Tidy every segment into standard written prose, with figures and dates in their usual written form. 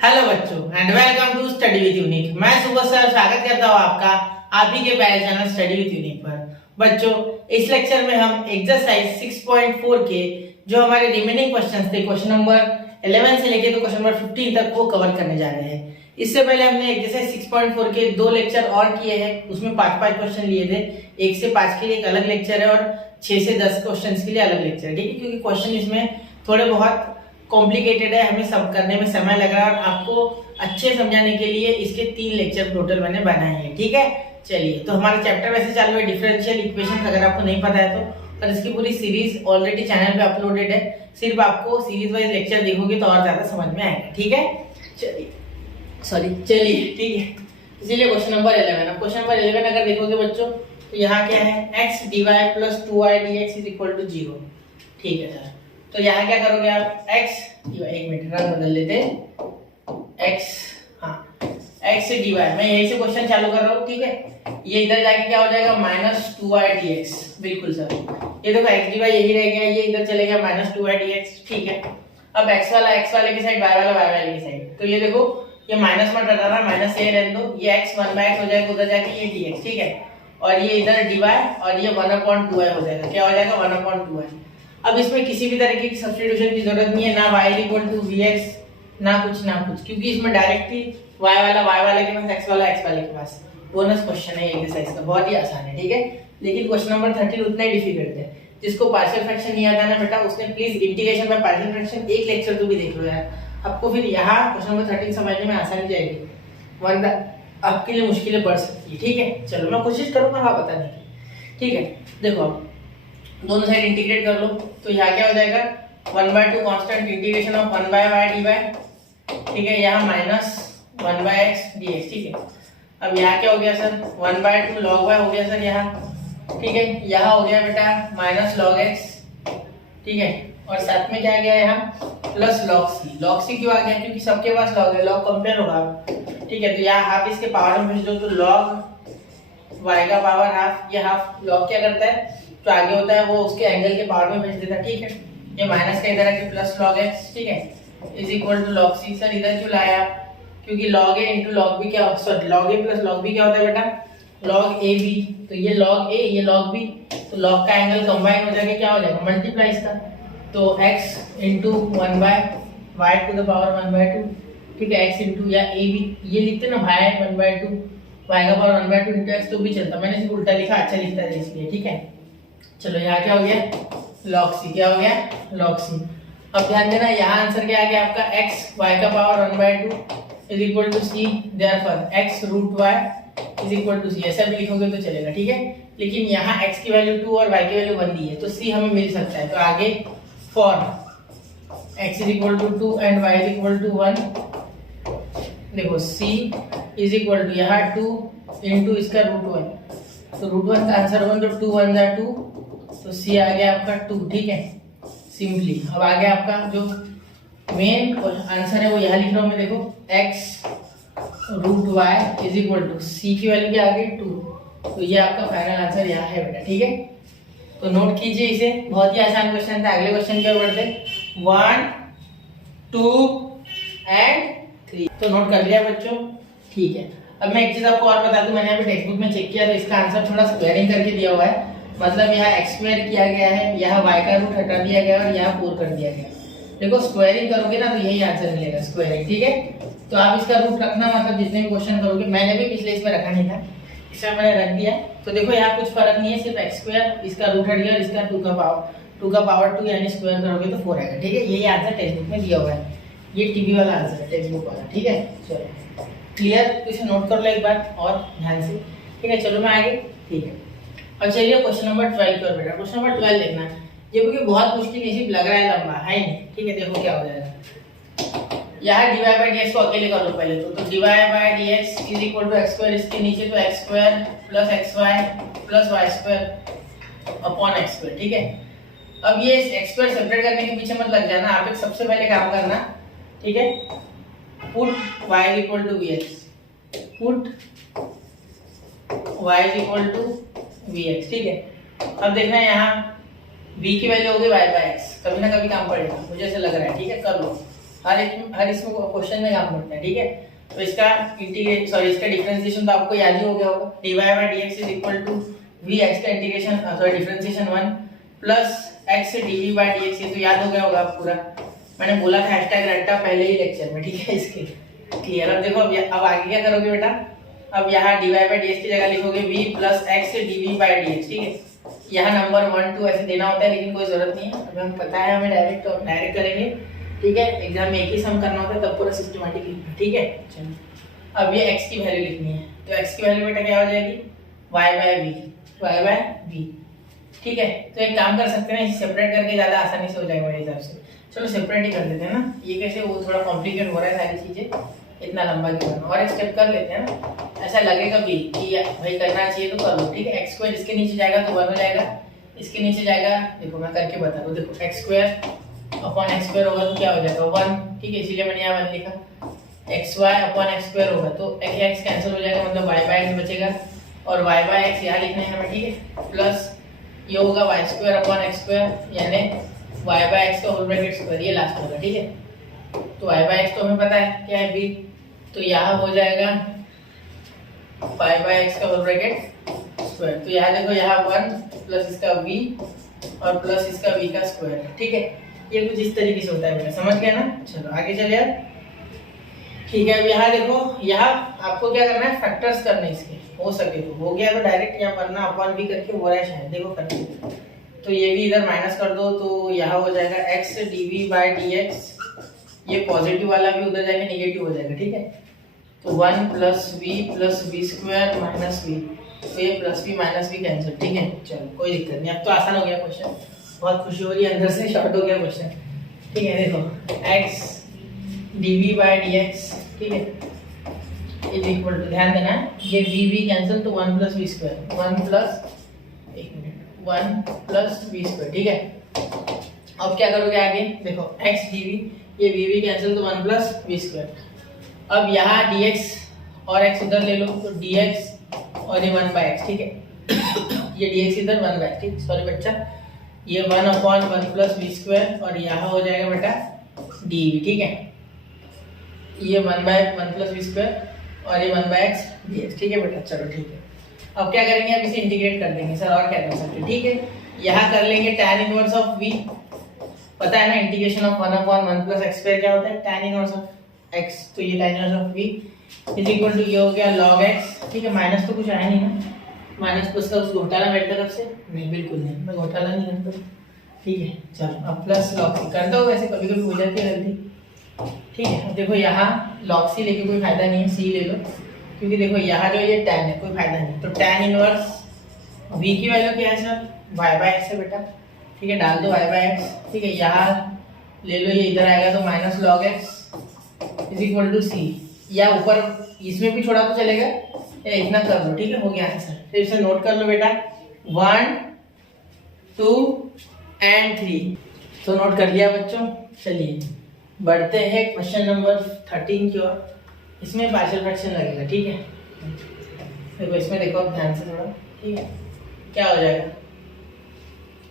Hello बच्चों and welcome to study with unique. मैं सुबह सर स्वागत करता हूँ आपका आप ही के प्यारे चैनल स्टडी विद यूनिक पर। बच्चों इस लेक्चर में हम एक्सरसाइज 6.4 के जो हमारे रिमेनिंग क्वेश्चंस थे, क्वेश्चन नंबर 11 से लेके तो क्वेश्चन नंबर 15 तक वो कवर करने जा रहे हैं। इससे पहले हमने एक्सरसाइज 6.4 के 2 लेक्चर और किए हैं, उसमें 5-5 क्वेश्चन लिए थे। 1 से 5 के लिए एक अलग लेक्चर है और 6 से 10 क्वेश्चन के लिए अलग लेक्चर है, ठीक है, क्योंकि क्वेश्चन इसमें थोड़े बहुत कॉम्प्लिकेटेड है, हमें सब करने में समय लग रहा है और आपको अच्छे समझाने के लिए इसके 3 लेक्चर टोटल मैंने बनाए हैं, ठीक है। चलिए, तो हमारा चैप्टर वैसे चालू है डिफरेंशियल इक्वेशन, अगर आपको नहीं पता है तो, और इसकी पूरी सीरीज ऑलरेडी चैनल पे अपलोडेड है। सिर्फ आपको सीरीज वाइज लेक्चर देखोगे तो और ज्यादा समझ में आएगा, ठीक है। चलिए ठीक है। इसीलिए क्वेश्चन नंबर 11, अब क्वेश्चन नंबर 11 अगर देखोगे बच्चों तो यहाँ क्या है, x dy plus 2y dx is equal to 0, ठीक है सर। तो यहाँ क्या करोगे आप, x, एक मिनट रंग बदल लेते हैं, x, हाँ x से dy, मैं यही से क्वेश्चन चालू कर रहा हूँ, ठीक है। ये इधर जाके क्या हो जाएगा, माइनस 2y dx, बिल्कुल सर। ये देखो x dy यही रह गया, ये इधर चले गया माइनस 2y dx, ठीक है। अब x वाला x वाले की साइड, y वाला y वाले की साइड, तो ये देखो ये माइनस मत हटाना, माइनस ये रहने दो, ये x 1/x हो जाएगा, उधर जाके ये dx, ठीक है। और ये इधर dy और ये 1/2y हो जाएगा, क्या हो जाएगा 1/2y। अब इसमें किसी भी तरीके की सब्स्टिट्यूशन की जरूरत नहीं है, ना y इक्वल टू vx ना कुछ, क्योंकि इसमें डायरेक्टली y वाले के पास, x वाला x वाले के पास। बोनस क्वेश्चन है एक्सरसाइज का, बहुत ही आसान है, ठीक है। लेकिन क्वेश्चन नंबर 13 उतना ही डिफिकल्ट है। जिसको पार्शियल फ्रैक्शन नहीं आता ना बेटा, उसने please integration by partial fraction एक लेक्चर तो भी देख लो यार, आपको फिर यहाँ क्वेश्चन नंबर 13 समझने में आसानी जाएगी, वरना आपके लिए मुश्किलें बढ़ सकती है, ठीक है। चलो मैं कोशिश करूंगा हाँ बताने की, ठीक है। देखो अब दोनों साइड इंटीग्रेट कर लो, तो यहाँ क्या हो जाएगा 1/2 constant integration of 1/y dy, ठीक है। यहाँ माइनस 1/x dx, ठीक है। अब यहाँ क्या हो गया सर, 1/2 log y हो गया सर यहाँ, ठीक है। यहाँ हो गया बेटा माइनस log x, ठीक है। और साथ में क्या आ गया यहाँ प्लस log c क्यों आ गया, क्योंकि सबके पास log है, log कंपेयर होगा, ठीक है। तो यहाँ हाफ इसके पावर में भेज दो, तो log y का पावर हाफ, ये हाफ log क्या करता है तो आगे होता है वो उसके एंगल के पावर में भेज देता है, ठीक है। ये माइनस का इधर है कि प्लस log x, ठीक है, is equal to log c। Sir इधर क्यों लाया आप, क्योंकि log a into log b क्या, sorry log a plus log b क्या होता है बेटा, log a b। तो ये log a ये log b, तो log का एंगल कंबाइन हो जाके क्या हो जाएगा मल्टीप्लाई इसका, तो x into 1/y to the power 1/2, ठीक है। x इंटू या a b ये लिखते ना भाई 1/2, y का पावर 1/2 इंटू x तो भी चलता, मैंने सिर्फ उल्टा लिखा, अच्छा लिखता है इसलिए, ठीक है। चलो यहाँ क्या हो गया log c, क्या हो गया log c। अब ध्यान देना यहाँ आंसर क्या आ गया आपका, x y का power 1/2 is equal to c, therefore x root y is equal to c, ऐसा भी लिखोगे तो चलेगा, ठीक है। लेकिन यहाँ x की वैल्यू 2 और y की वैल्यू 1 दी है, तो c हमें मिल सकता है। तो आगे for x is equal to 2 and y is equal to 1, देखो c इज इक्वल टू यहाँ 2 इंटू इसका रूट 1, तो रूट 1 का आंसर 1, तो 2 1 जा 2, तो c आ गया आपका 2, ठीक है, सिंपली। अब आ गया आपका जो मेन आंसर है वो यहाँ लिख रहा हूँ मैं, देखो x root y is equal to c की वैल्यू क्या आ गई 2, तो ये आपका फाइनल आंसर यहाँ है बेटा, ठीक है। तो नोट कीजिए इसे, बहुत ही आसान क्वेश्चन था। अगले क्वेश्चन की ओर बढ़ते, 1 2 एंड 3, तो नोट कर लिया बच्चों, ठीक है। अब मैं एक चीज आपको और बता दूं, मैंने अभी टेक्स्ट बुक में चेक किया तो इसका आंसर थोड़ा स्क्वायरिंग करके दिया हुआ है, मतलब यहाँ x स्क्वायर किया गया है, यहाँ y का रूट हटा दिया गया और यहाँ 4 कर दिया गया। देखो स्क्वायरिंग करोगे ना तो यही आंसर मिलेगा, स्क्वायरिंग, ठीक है। तो आप इसका रूट रखना, मतलब जितने भी क्वेश्चन करोगे, मैंने भी पिछले इसमें रखा नहीं था, इसमें मैंने रख दिया। तो देखो यहाँ कुछ फर्क नहीं है, सिर्फ x स्क्वायर, इसका रूट हट गया और इसका 2 का पावर 2 यानी स्क्वायर करोगे तो 4 आएगा, ठीक है। यही आंसर टेक्स्ट बुक में दिया हुआ है, ये टीवी वाला आंसर है टेक्स्ट बुक वाला, ठीक है। चलो क्लियर, तो इसे नोट कर लो एक बार और ध्यान से, ठीक है। चलो मैं आगे, ठीक है। और चलिए क्वेश्चन नंबर 12 पर बेटा, क्वेश्चन नंबर 12 देखना है। ये क्योंकि बहुत मुश्किल नहीं, सिर्फ लग रहा है लंबा है नहीं, ठीक है। देखो क्या हो जाएगा, यहाँ dy by dx को अकेले कर लो पहले, तो dy by dx is equal to x square, इसके नीचे तो x square plus xy plus y square upon x square, ठीक है। अब ये x स्क्वायर सेपरेट करने के पीछे मत लग जाना, आप एक सबसे पहले काम करना, ठीक है, put y is equal to vx, put y is equal to vx, ठीक है। अब देखना यहाँ v की वैल्यू होगी y by x, कभी ना कभी काम पड़ेगा, मुझे ऐसा लग रहा है, ठीक है। कर लो हर इसमें क्वेश्चन में काम करते हैं, ठीक है। तो इसका इसका डिफरेंशिएशन तो आपको याद ही हो गया होगा, dy by dx is equal to v x का integration differentiation 1 plus x dv by dx, ये तो याद हो गया होगा आप पूरा, मैंने बोला था हैशटैग रट्टा पहले ही लेक्चर में, ठीक है। इसके क्लियर। अब देखो अब आगे क्या करोगे बेटा, अब यहाँ dy by dx की जगह लिखोगे v plus x dv by dx, ठीक है। यहाँ नंबर 1 2 ऐसे देना होता है, लेकिन कोई जरूरत नहीं है, अभी हम पता है हमें डायरेक्ट करेंगे, ठीक है। एग्जाम में एक ही सम करना होता है, तब पूरा सिस्टमैटिक लिखना, ठीक है। चलो अब ये x की वैल्यू लिखनी है, तो x की वैल्यू बेटा क्या हो जाएगी, y by v, ठीक है। तो एक काम कर सकते हैं, सेपरेट करके ज्यादा आसानी से हो जाएगा मेरे हिसाब से। चलो सेपरेट ही कर देते हैं ना, ये कैसे वो थोड़ा कॉम्प्लिकेट हो रहा है सारी चीजें, इतना लंबा क्यों करना, और एक स्टेप कर लेते हैं ना, ऐसा लगेगा भी कि भाई करना चाहिए तो कर लो, ठीक है। एक्स स्क्वायर इसके नीचे जाएगा तो 1 हो जाएगा, इसके नीचे जाएगा, देखो मैं करके बता दूं, देखो x square upon x square होगा तो क्या हो जाएगा 1, ठीक है, इसीलिए मैंने यहाँ 1 लिखा। X y upon x square होगा तो एक्स कैंसिल हो जाएगा, मतलब वाई बाय एक्स बचेगा, और वाई बाय एक्स यहाँ लिखना है हमें, ठीक है। प्लस ये होगा y square upon x square, यानी वाई बाय एक्स का होल ब्रैकेट स्क्वायर, ये लास्ट होगा, ठीक है। तो वाई बाय एक्स तो हमें पता है क्या है, बी, तो यहाँ हो जाएगा वाई बाय एक्स का होल ब्रैकेट स्क्वायर, तो यहाँ देखो यहाँ 1 प्लस इसका v और प्लस इसका v का स्क्वायर, ठीक है। ये कुछ इस तरीके से होता है बेटा, समझ गया ना। चलो आगे चले यार, ठीक है। अब यहाँ देखो, यहाँ आपको क्या करना है, फैक्टर्स करने इसके, हो सके तो, हो गया तो डायरेक्ट यहाँ करना, अपॉन भी करके हो रहा है शायद, देखो करके, तो ये भी इधर माइनस कर दो, तो यहाँ हो जाएगा x dv by dx, ये पॉजिटिव वाला भी उधर जाके नेगेटिव हो जाएगा, ठीक है। तो 1 plus v square minus v, तो ये plus v minus v cancel, ठीक है। चलो कोई दिक्कत नहीं, अब तो आसान हो गया क्वेश्चन, बहुत खुशी हो रही है अंदर से, शॉर्ट हो गया क्वेश्चन, ठीक है। देखो x dv by dx, ठीक है, इज इक्वल टू, ध्यान देना है, ये v कैंसिल तो 1 plus v square, 1 plus 1 plus v square, ठीक है। अब क्या करोगे आगे, देखो x dv, ये v कैंसिल तो 1 प्लस v स्क्वायर, अब यहाँ dx और x उधर ले लो, तो dx और ये 1 बाय x, ठीक है। ये dx इधर 1 बाय, ठीक, सॉरी बच्चा, ये 1 अपॉन 1 प्लस v स्क्वायर, और यहाँ हो जाएगा बेटा dv, ठीक है। ये 1 बाय 1 प्लस v स्क्वायर और ये 1 बाय x dx, ठीक है बेटा। चलो ठीक है, अब क्या करेंगे, अब इसे इंटीग्रेट कर देंगे सर, और क्या कर सकते हैं, ठीक है। यहाँ कर लेंगे tan इनवर्स ऑफ v, पता है ना integration of 1 upon 1 plus x square क्या होता है, tan इनवर्स ऑफ x, तो ये tan inverse of v is equal to, ये हो गया log x, ठीक है। माइनस तो कुछ आया नहीं ना, माइनस प्लस का उस घोटाला मेरी तरफ से नहीं, बिल्कुल नहीं, मैं घोटाला नहीं करता, ठीक है। चलो अब प्लस log c करता हूँ, वैसे कभी कभी हो जाती है गलती, ठीक है। अब देखो यहाँ log c लेके कोई फायदा नहीं है, c ले लो, क्योंकि देखो यहाँ जो ये tan है कोई फायदा नहीं, तो tan इनवर्स v की वैल्यू क्या है सर, y बाय x है बेटा, ठीक है, डाल दो y बाय x, ठीक है। यहाँ ले लो, ये इधर आएगा तो minus log x is equal to c, या ऊपर इसमें भी छोड़ा तो चलेगा, या इतना कर लो, ठीक है, हो गया आंसर। फिर इसे नोट कर लो बेटा, 1 2 एंड 3, तो नोट कर लिया बच्चों। चलिए बढ़ते हैं क्वेश्चन नंबर 13 की ओर, इसमें पार्शियल फ्रैक्शन लगेगा, ठीक है। देखो इसमें देखो अब ध्यान से थोड़ा, ठीक है, क्या हो जाएगा,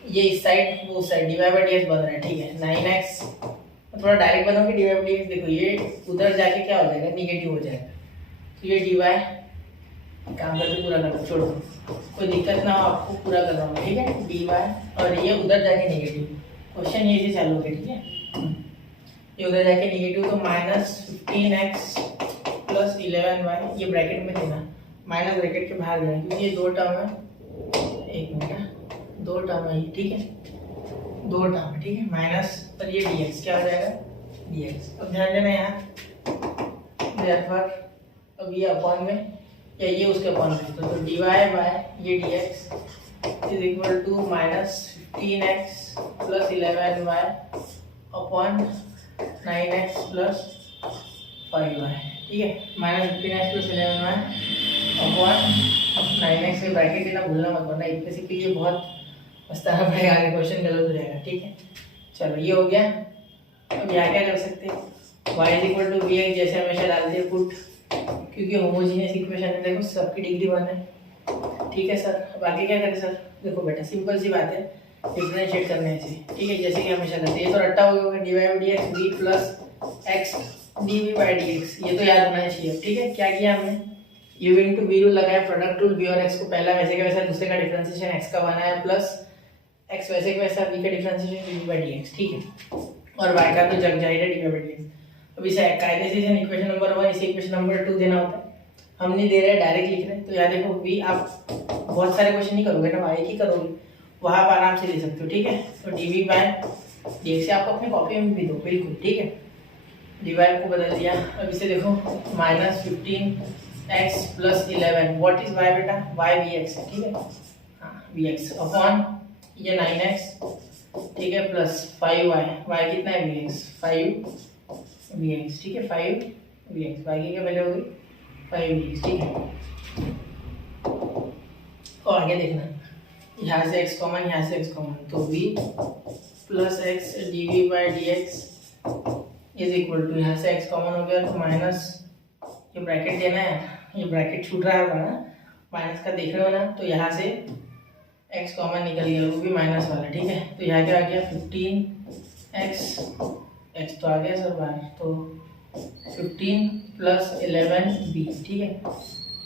ये इस साइड वो साइड डिवाइड बाय डीएक्स बन रहा है, ठीक है। 9x, थोड़ा डायरेक्ट बनाओगे डिवाइड बाय डीएक्स, देखो ये उधर जाके क्या हो जाएगा, नेगेटिव हो जाएगा, तो ये डीवाई काम करके पूरा कर दो, छोड़ो, कोई दिक्कत ना हो आपको, पूरा कर रहा हूँ, ठीक है। डीवाई और ये उधर जाके नेगेटिव, क्वेश्चन ये से चालू होगा, ठीक है। ये उधर जाके नेगेटिव, तो माइनस 15x प्लस 11y, ये ब्रैकेट में देना, माइनस ब्रैकेट के बाहर जाना, क्योंकि ये 2 टर्म है, एक मिनट, 2 टर्म है, ठीक है, 2 टर्म है, ठीक है, माइनस पर ये dx क्या हो जाएगा, dx। अब ध्यान देना यहाँ, अब ये अपॉन में या ये उसके अपॉन में, तो dy बाय ये dx is equal to minus 15x plus 11y upon 9x plus 5y, ठीक है। Minus 15x plus 11y upon 9x में ब्रैकेट देना भूलना मत, वरना इक्वेशन के लिए बहुत पछताना पड़ेगा, आगे क्वेश्चन गलत हो जाएगा, ठीक है। चलो ये हो गया। अब यहाँ क्या कर सकते हैं, y is equal to v x, जैसे हमेशा डालते हैं पुट, क्योंकि होमोजीनियस इक्वेशन है, देखो सबकी डिग्री 1 है, ठीक है सर। अब आगे क्या करें सर, देखो बेटा सिंपल सी बात है, डिफरेंशिएट करने से, ठीक है, जैसे कि हमेशा करते हैं। ये तो रट्टा हो गया, d y d x v plus x dv by d x, ये तो याद होना चाहिए। ठीक है, क्या किया हमने, यू इंटू वी रूल लगाया, प्रोडक्ट रूल, वी और एक्स को पहला वैसे का वैसा, दूसरे का डिफरेंशिएशन एक्स का बनाया, प्लस एक्स वैसे का वैसा, वी का differentiation D by d x. ठीक है, और वाई का तो जग जाहिर है डी बाई डी एक्स। अब इसे कायदे से इक्वेशन नंबर 1 इसे इक्वेशन नंबर 2 देना होता है, हम नहीं दे रहे, डायरेक्ट लिख रहे हैं। तो यार देखो वी, आप बहुत सारे क्वेश्चन नहीं करोगे ना, वाई की करोगे, वहाँ आप आराम से ले सकते हो। ठीक है, तो d v by d x आप अपने कॉपी में भी दो, बिल्कुल। ठीक है, डी वाई को बदल दिया। अब इसे देखो -15x + 11, व्हाट इज वाई बेटा, वाई वी एक्स है। ठीक है, हाँ वी एक्स अपॉन ये 9x, ठीक है, प्लस 5y, वाई कितना है वी एक्स, 5vx। ठीक है, 5vx, वाई की क्या वैल्यू होगी 5vx। ठीक है, और आगे देखना, यहाँ से x कॉमन, यहाँ से x कॉमन, तो v + x dv/dx is equal to, यहाँ से x कॉमन हो गया तो माइनस, ये ब्रैकेट देना है, ये ब्रैकेट छूट रहा है ना, माइनस का देख रहे हो ना, तो यहाँ से x कॉमन निकल गया, वो भी माइनस वाला। ठीक है, तो यहाँ क्या आ गया 15x, x तो आ गया सर बाहर, तो 15 + 11b। ठीक है,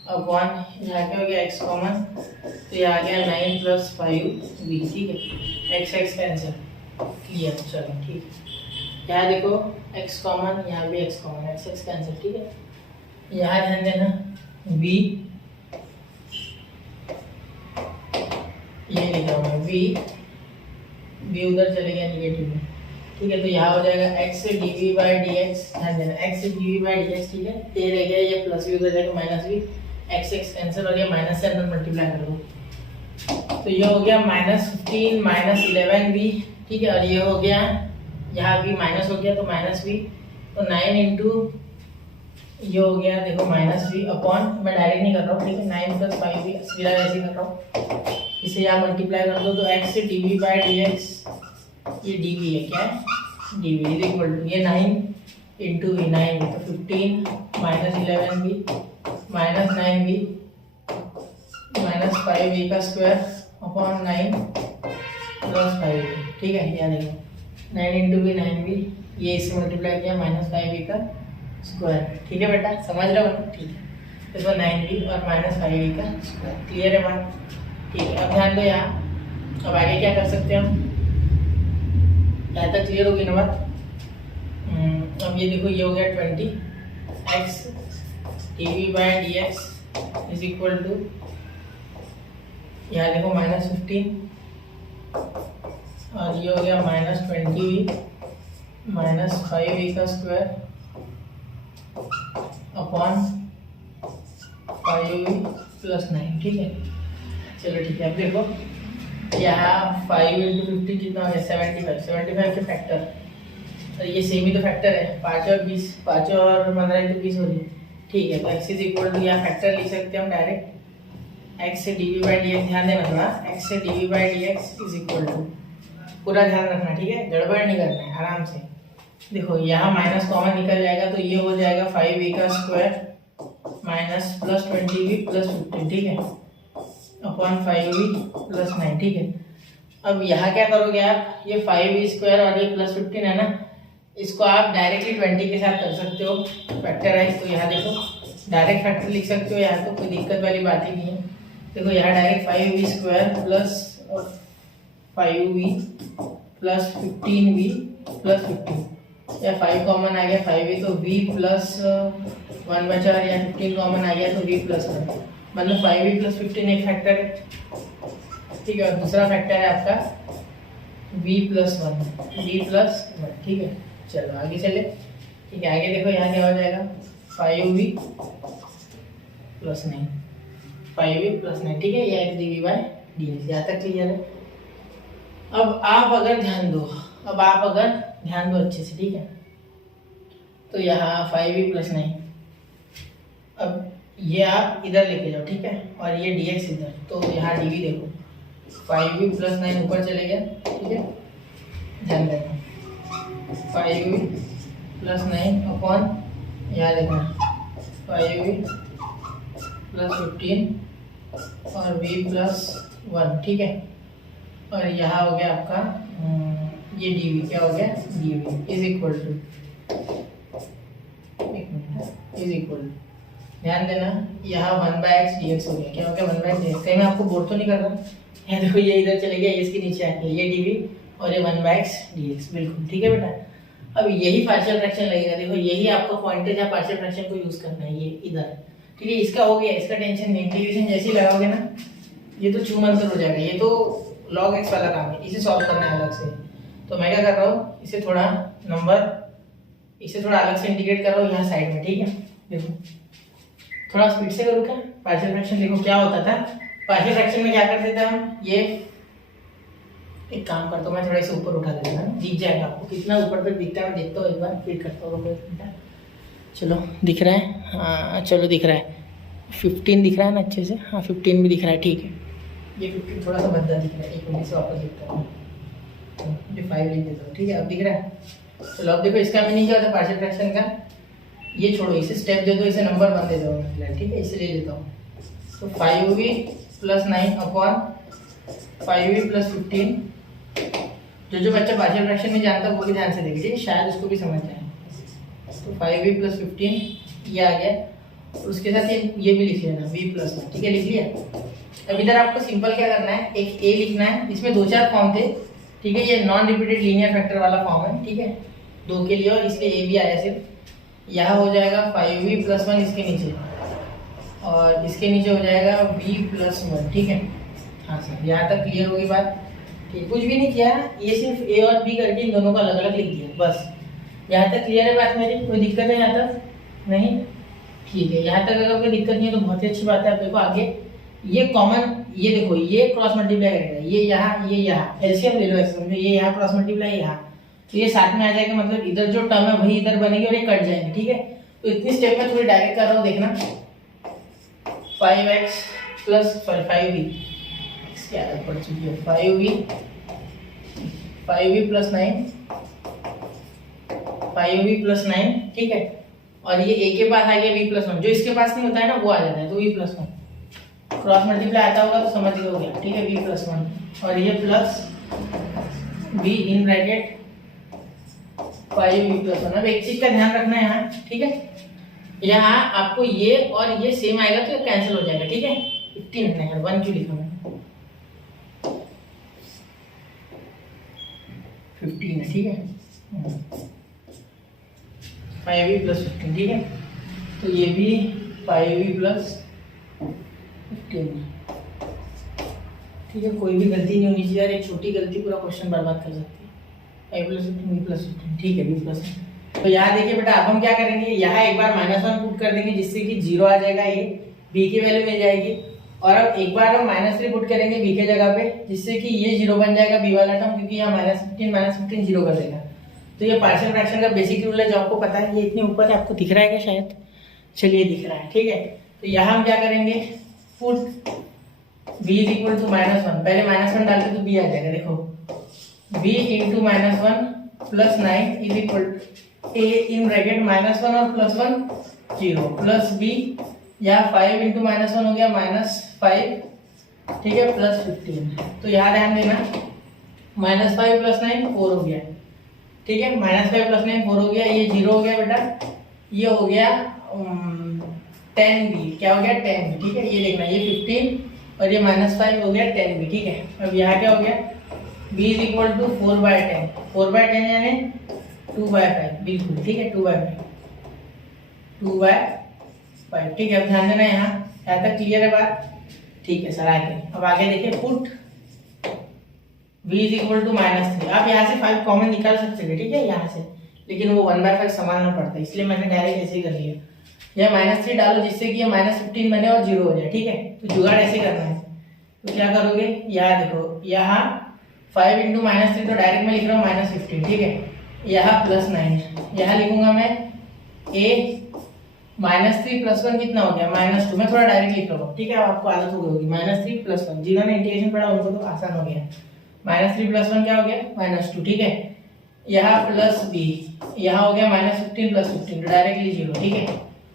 अब 1 यहाँ क्या हो गया x कॉमन, तो ये आ गया 9 + 5v। ठीक है, x कैंसिल, क्लियर, चलो ठीक है। यहाँ देखो x कॉमन, यहाँ भी x कॉमन, x कैंसिल। ठीक है, यहाँ ध्यान देना v, ये लिखा हुआ है v उधर चले गया निगेटिव में। ठीक है, तो यहाँ हो जाएगा x dv/dx, ध्यान देना x dv/dx। ठीक है, ये रह गया, ये प्लस v उधर जाएगा माइनस v, x कैंसिल हो गया, माइनस से अंदर मल्टीप्लाई कर दो, तो ये हो गया -15 - 11v। ठीक है, और ये हो गया, यहाँ भी माइनस हो गया तो -v, तो 9 इंटू ये हो गया देखो -v अपॉन, मैं डायरेक्ट नहीं कर रहा हूँ। ठीक है, 9 + 5v सीधा ऐसे कर रहा हूँ, इसे यहाँ मल्टीप्लाई कर दो, तो x dv/dx, ये dv है, क्या है dv इज इक्वल टू, ये 9 इंटू v, 9v, तो 15 - 11v -9v -5v का स्क्वायर अपॉन 9 + 5v। ठीक है, यहाँ देखो 9 इंटू v 9v, ये इससे मल्टीप्लाई किया -5v का स्क्वायर। ठीक है बेटा, समझ रहे हो ना, ठीक है, इसमें 9v और -5v का स्क्वायर, क्लियर है बात। ठीक है, अब ध्यान दो यहाँ, अब आगे क्या कर सकते हैं हम, यहाँ तक क्लियर होगी ना बात। अब ये देखो, ये हो गया 20x dv/dx is equal to, यहाँ देखो -15, और ये हो गया -20v -5v का स्क्वायर अपॉन 5v + 9। ठीक है, चलो ठीक है, अब देखो यहाँ 5 × 50 कितना हो गया 75 के फैक्टर, तो ये सेम ही तो फैक्टर है, 5 और 20, 5 और 15 तो 20 हो रही है। ठीक है, तो x इज इक्वल टू, यहाँ फैक्टर लिख सकते हैं हम डायरेक्ट, x से dv/dx, ध्यान देना थोड़ा, x से dv/dx इज इक्वल टू, पूरा ध्यान रखना। ठीक है, गड़बड़ नहीं करना है, आराम से देखो, यहाँ माइनस कॉमन निकल जाएगा, तो ये हो जाएगा 5v का स्क्वायर माइनस +20v + 15। ठीक है, अपॉन 5v + 9। ठीक है, अब यहाँ क्या करोगे आप, ये 5v² और ये +15 है ना, इसको आप डायरेक्टली 20 के साथ कर सकते हो फैक्टराइज। तो यहाँ देखो डायरेक्ट फैक्टर लिख सकते हो, यहाँ तो कोई दिक्कत वाली बात ही नहीं है। देखो यहाँ डायरेक्ट 5v² + 5v + 15v + 15, या 5 कॉमन आ गया 5v, तो v + 1 बचा, या 15 कॉमन आ गया तो v + 1, मतलब 5v + 15 एक फैक्टर है। ठीक है, और दूसरा फैक्टर है आपका v + 1। ठीक है, चलो आगे चले। ठीक है, आगे देखो यहाँ क्या हो जाएगा 5v + 9, 5v + 9। ठीक है, ये x dv/dx, यहाँ तक क्लियर है। अब आप अगर ध्यान दो, अच्छे से, ठीक है, तो यहाँ 5v + 9, अब ये आप इधर लेके जाओ। ठीक है, और ये dx इधर, तो यहाँ dv देखो 5v + 9 ऊपर चले गया। ठीक है, ध्यान देना 5v + 9 अपॉन, यहाँ देखना 5v + 15 और v + 1। ठीक है, और यहाँ हो गया आपका ये dv, क्या हो गया dv is equal two is equal, ध्यान देना यहाँ 1/x dx हो गया। क्या हो गया? 1/x dx। कहीं मैं आपको बोर तो नहीं कर रहा? ये देखो ये इधर चले गया, इसके नीचे आ गया ये dv और ये 1/x dx, बिल्कुल ठीक है बेटा। अब यही पार्शियल फ्रैक्शन लगेगा, देखो यही आपका पॉइंट है पार्शियल फ्रैक्शन को यूज करना है, ये इधर ठीक है। इसका हो गया, इसका टेंशन नहीं, इंटीग्रेशन जैसे ही लगाओगे ना ये तो चूमंतर हो जाएगा, ये तो log x वाला काम है, इसे सॉल्व करना है अलग से। तो मैं क्या कर रहा हूँ, इसे थोड़ा अलग से इंटीग्रेट कर रहा हूँ यहाँ साइड में, ठीक है। देखो थोड़ा स्पीड से करूँ क्या? पार्शियल फ्रैक्शन देखो क्या होता था, पार्शियल फ्रैक्शन में क्या करते थे हम, ये एक काम करता हूँ मैं थोड़ा इसे ऊपर उठा देता हूँ, दिख जाएगा आपको कितना ऊपर तक दिखता है। मैं देखता हूँ एक बार, फिर करता हूँ। चलो दिख रहा है, हाँ चलो दिख रहा है, 15 दिख रहा है ना अच्छे से, हाँ 15 भी दिख रहा है, ठीक है। ये 15 थोड़ा सा भद्दा दिख रहा है, एक मिनट से वापस देखता हूँ, ये 5 लिख देता हूँ, ठीक है। अब दिख रहा है। चलो अब देखो इसका मीनिंग क्या होता है पार्शियल फ्रैक्शन का, ये छोड़ो, इसे स्टेप दे दो, इसे नंबर 1 दे दो, ठीक है, इसे ले लेता हूँ। तो 5v + 9 अपॉन 5v + 15, जो बच्चा पार्शियल फ्रैक्शन में जानता है वो भी ध्यान से देखिए, शायद उसको भी समझ जाए। तो 5v + 15 ये आ गया, और उसके साथ ये भी लिख लेना v + 1, ठीक है, लिख लिया। अब इधर आपको सिंपल क्या करना है, एक a लिखना है, इसमें 2-4 फॉर्म थे, ठीक है, ये नॉन रिपीटेड लीनियर फैक्टर वाला फॉर्म है, ठीक है, 2 के लिए, और इसलिए a भी आया सिर्फ। यहाँ हो जाएगा 5v + 1 इसके नीचे, और इसके नीचे हो जाएगा v + 1, ठीक है। हाँ सर, यहाँ तक क्लियर होगी बात? ठीक, कुछ भी नहीं किया, ये सिर्फ a और b करके इन दोनों को अलग अलग लिख दिया, बस। यहाँ तक क्लियर है बात मेरी? कोई दिक्कत है यहाँ तक? नहीं, ठीक है। यहाँ तक अगर कोई दिक्कत नहीं है तो बहुत ही अच्छी बात है। आप देखो आगे ये कॉमन, ये देखो ये क्रॉस मल्टीप्लाई करेगा, ये यहाँ एलसीएम ले लो एक्स में, ये यहाँ क्रॉस मल्टीप्लाई यहाँ, तो ये साथ में आ जाएगा, मतलब इधर जो टर्म है वही इधर बनेगी और ये कट जाएंगे, ठीक है। तो इतनी स्टेप में थोड़ी डायरेक्ट कर रहा हूँ, देखना 5x + 5v क्या पड़ चुकी है, 5v + 9, ठीक है। और ये a के पास आ गया v + 1, जो इसके पास नहीं होता है ना वो आ जाता है, तो v + 1 क्रॉस मल्टीप्लाई आता होगा तो समझ लो हो गया, ठीक है, v + 1, और ये plus v in bracket 5v + 1। अब एक चीज का ध्यान रखना है यहाँ, ठीक है, यहाँ आपको ये और ये सेम आएगा तो कैंसिल हो जाएगा, ठीक है। 15 नहीं, 1 क्यों लिखा मैंने, 15 है, ठीक है, 5v + 15, ठीक है। तो ये भी 5v + 15, ठीक है। कोई भी गलती नहीं होनी चाहिए यार, एक छोटी गलती पूरा क्वेश्चन बर्बाद कर सकती है। 5 + 15 v + 15, ठीक है, v + 1। तो यहाँ देखिए बेटा, अब हम क्या करेंगे, यहाँ एक बार -1 पुट कर देंगे जिससे कि 0 आ जाएगा, ये b की वैल्यू मिल जाएगी। और अब एक बार हम -3 पुट करेंगे b के जगह पे, जिससे कि ये 0 बन जाएगा b वाला टर्म, क्योंकि यहाँ -15 0 कर देगा। तो ये पार्शियल फ्रैक्शन का बेसिक रूल है जो आपको पता है। ये इतने ऊपर है, आपको दिख रहा है क्या? शायद, चलिए दिख रहा है, ठीक है। तो यहाँ हम क्या करेंगे, पुट b = -1, पहले -1 डालते तो b आ जाएगा, देखो b × -1 + 9 = a इन ब्रैकेट -1 और +1 0 प्लस b, यहाँ 5 × -1 हो गया -5, ठीक है, प्लस 15। तो यहाँ ध्यान देना, -5 + 9 4 हो गया, ठीक है, -5 + 9 4 हो गया, ये 0 हो गया बेटा, ये हो गया 10b, क्या हो गया 10b, ठीक है। ये देखना, ये 15 और ये -5 हो गया 10b, ठीक है। अब यहाँ क्या हो गया, b = 4/10, 4/10 यानी 2/5, बिल्कुल ठीक है, 2/5, ठीक है। अब ध्यान देना, यहाँ तक क्लियर है बात? ठीक है सर, आगे अब आगे देखिए, पुट v = -3। आप यहाँ से 5 कॉमन निकाल सकते थे, ठीक है, यहाँ से, लेकिन वो 1/5 संभालना पड़ता है, इसलिए मैंने डायरेक्ट ऐसे ही कर लिया। यहाँ -3 डालो जिससे कि ये -15 बने और 0 हो जाए, ठीक है। तो जुगाड़ ऐसे करना है, तो क्या करोगे, यहाँ देखो, यहाँ 5 × -3 तो डायरेक्ट मैं लिख रहा हूँ -15, ठीक है, यहाँ +9, यहाँ लिखूंगा मैं a -3 + 1 कितना हो गया, -2। मैं थोड़ा डायरेक्ट लिख रहा हूँ, ठीक है, अब आपको आदत हो गई होगी। -3 + 1, जिन्होंने इंटीग्रेशन पढ़ा उनको तो आसान हो गया। -3 + 1 क्या हो गया, -2, ठीक है। यहाँ प्लस b, यहाँ हो गया -15 + 15, तो डायरेक्टली 0, ठीक है,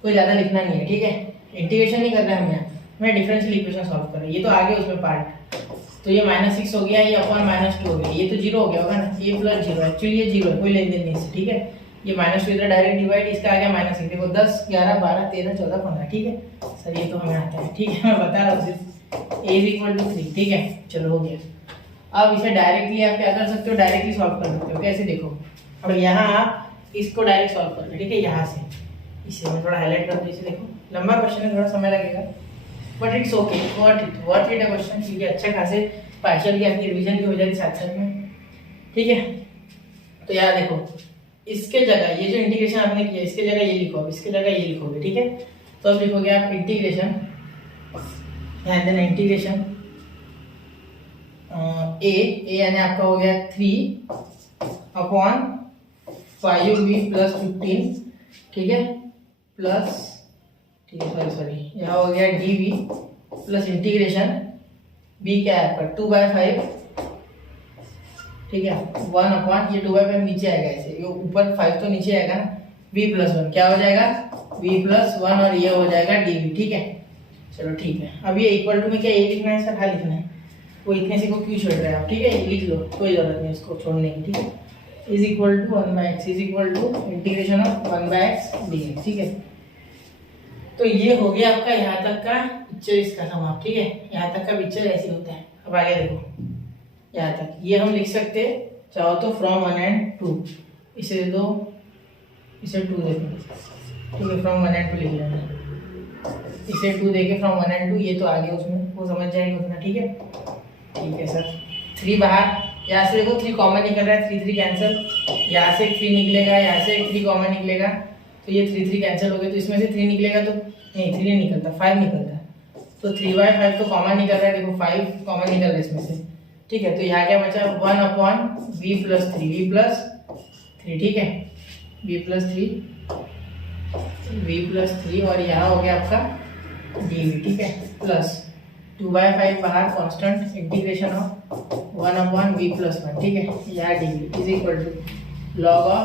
कोई ज़्यादा लिखना नहीं है, ठीक है। इंटीग्रेशन नहीं करना है हमें, मैं डिफरेंशियल इक्वेशन सॉल्व कर रहा हूँ, ये तो आगे उसमें पार्ट। तो ये -6 हो गया, ये अपॉन -2 हो गया, ये तो 0 हो गया होगा ना, ये +0, एक्चुअली ये 0 है, कोई लेन देन नहीं है, ठीक है। ये -2 इधर डायरेक्ट डिवाइड, इसका आ गया -1। देखो 10 11 12 13 14 15, ठीक है सर, ये तो हमें आता है, ठीक है मैं बता रहा हूँ सिर्फ। a = 3, ठीक है चलो हो गया। अब इसे डायरेक्टली आप क्या कर सकते हो, डायरेक्टली सॉल्व कर सकते हो। कैसे देखो, अब यहाँ आप इसको डायरेक्ट सॉल्व कर लो, ठीक है यहाँ से। इसे मैं थोड़ा हाईलाइट कर दूँ, इसे देखो लंबा क्वेश्चन है, थोड़ा समय लगेगा but it's okay, worth it question, ठीक है अच्छे खासे पार्शियल की आपकी रिवीजन भी हो जाएगी साथ साथ में, ठीक है। तो यार देखो इसके जगह ये जो इंटीग्रेशन आपने किया इसके जगह ये लिखो, इसके जगह ये लिखोगे, ठीक है। तो अब लिखोगे आप इंटीग्रेशन एंड देन इंटीग्रेशन ए यानी आपका हो गया 3/5v + 15, ठीक है प्लस, ठीक है सॉरी यहाँ हो गया dv प्लस इंटीग्रेशन b क्या है आपका 2/5, ठीक है 1/, ये 2/5 नीचे आएगा ऐसे, ये ऊपर 5 तो नीचे आएगा ना, v + 1 क्या हो जाएगा v + 1 और ये हो जाएगा dv, ठीक है चलो ठीक है। अब ये इक्वल टू में क्या ये लिखना है सर, हाँ लिखना है, वो इतने से को क्यों छोड़ रहे हैं आप, ठीक है लिख लो कोई जरूरत नहीं इसको छोड़ने की, ठीक है। = 1/x = integration of 1/x dx, ठीक है। तो ये हो गया आपका यहाँ तक का पिक्चर इसका समाप्त, ठीक है यहाँ तक का पिक्चर ऐसे होता है। अब आगे देखो यहाँ तक, ये हम लिख सकते चाहो तो फ्रॉम 1 and 2, इसे दे दो, इसे 2 दे दो, ठीक है फ्रॉम 1 and 2 लिख लेना, इसे 2 देके फ्रॉम 1 and 2, ये तो आगे उसमें वो समझ जाएंगे उतना, ठीक है सर। 3 बाहर, यहाँ से देखो 3 कॉमन निकल रहा है, 3 3 कैंसिल, यहाँ से 3 निकलेगा, यहाँ से 3 कॉमन निकलेगा, तो ये 3 3 कैंसिल हो गए, तो इसमें से 3 निकलेगा तो नहीं 3 नहीं निकलता, 5 निकलता है, तो 3/5 तो कॉमन निकल रहा है, देखो 5 कॉमन निकल रहा है इसमें से, ठीक है। तो यहाँ क्या बचा 1/v + 3, ठीक है v + 3 और यहाँ हो गया आपका dv, ठीक है प्लस 2/5 बाहर कांस्टेंट, इंटीग्रेशन ऑफ 1/v + 1, ठीक है यहाँ dv = log of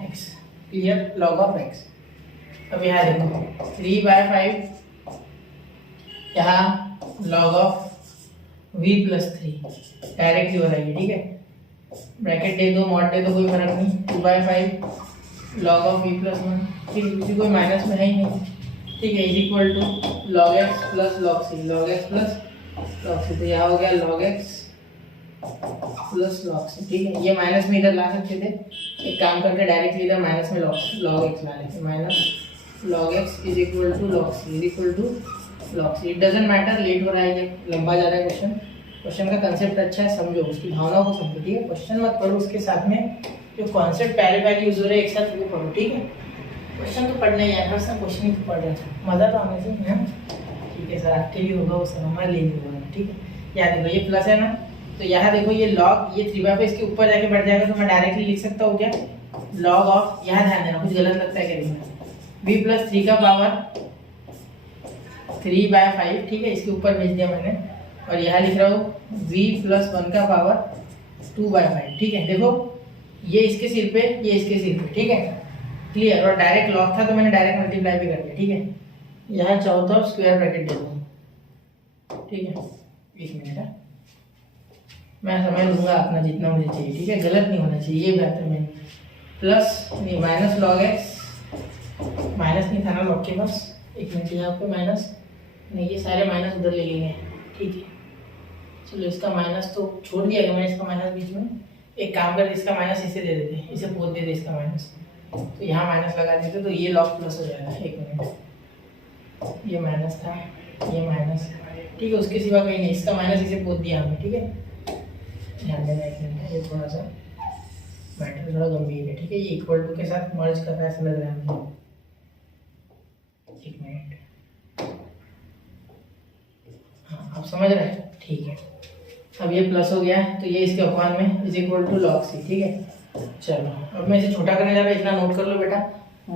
x, clear log of x। अब यहाँ देखो 3/5 यहाँ log of v + 3 डायरेक्टली हो रहा है, ठीक है ब्रैकेट दे दो मॉड दे दो कोई फर्क नहीं, 2/5 log of v + 1, ठीक है किसी कोई माइनस में है ही नहीं, ठीक है = log x + log c, log x + log c, तो यहाँ हो गया log x + log c, ठीक है। ये माइनस में इधर ला सकते थे, एक काम करके डायरेक्टली इधर माइनस में log x ला लेते, -log x = log c log c, it doesn't matter, late हो रहा है, ये लंबा जा रहा है क्वेश्चन का कंसेप्ट अच्छा है, समझो उसकी भावनाओं को समझो, ठीक है क्वेश्चन मत पढ़ो, उसके साथ में जो कॉन्सेप्ट पहले यूज हो रहे हैं एक साथ वो पढ़ो, ठीक है। क्वेश्चन तो पढ़ना ही है, हर साल क्वेश्चन ही पढ़ रहे हैं, मज़ा तो आने से है, ठीक है सर आपके लिए होगा वो सर हमारे लिए होगा, ठीक है। यहाँ देखो ये प्लस है ना, तो यहाँ देखो ये log, ये 3/5 इसके ऊपर जाके बढ़ जाएगा, तो मैं डायरेक्टली लिख सकता हूँ क्या log ऑफ, यहाँ ध्यान देना कुछ गलत लगता है क्या लिखना, v + 3 का पावर 3/5, ठीक है इसके ऊपर भेज दिया मैंने, और यहाँ लिख रहा हूँ v + 1 का पावर 2/5, ठीक है। देखो ये इसके सिर पे, ये इसके सिर पे, ठीक है क्लियर, और डायरेक्ट लॉग था तो मैंने डायरेक्ट मल्टीप्लाई भी कर दिया, ठीक है। यहाँ चाहो तो स्क्वायर ब्रैकेट दे दो, ठीक है 1 मिनट है, मैं समझ लूँगा अपना जितना मुझे चाहिए, ठीक है गलत नहीं होना चाहिए, ये बेहतर में प्लस नहीं -log x, माइनस नहीं था ना लॉग के पास, 1 मिनट यहाँ पे माइनस नहीं, ये सारे माइनस उधर ले लेंगे, ठीक है चलो इसका माइनस तो छोड़ दिया गया मैंने, इसका माइनस बीच में, एक काम कर इसका माइनस इसे दे देते, इसे पोत दे दे इसका माइनस, तो यहाँ माइनस लगा देते तो ये लॉग प्लस हो जाएगा, 1 मिनट ये माइनस था, ये माइनस, ठीक है उसके सिवा कहीं नहीं, इसका माइनस इसे पोत दिया हमने, ठीक है ध्यान देना 1 मिनट, ये थोड़ा सा मैटर थोड़ा गंभीर है, ठीक है ये इक्वल टू के साथ मर्ज कर रहा है, समझ रहे हैं हम, 1 मिनट हाँ आप समझ रहे हैं, ठीक है। अब ये प्लस हो गया है तो ये इसके अपॉन में = log c, ठीक है। चलो अब मैं इसे छोटा करने जा रहा हूँ, इतना नोट कर लो बेटा,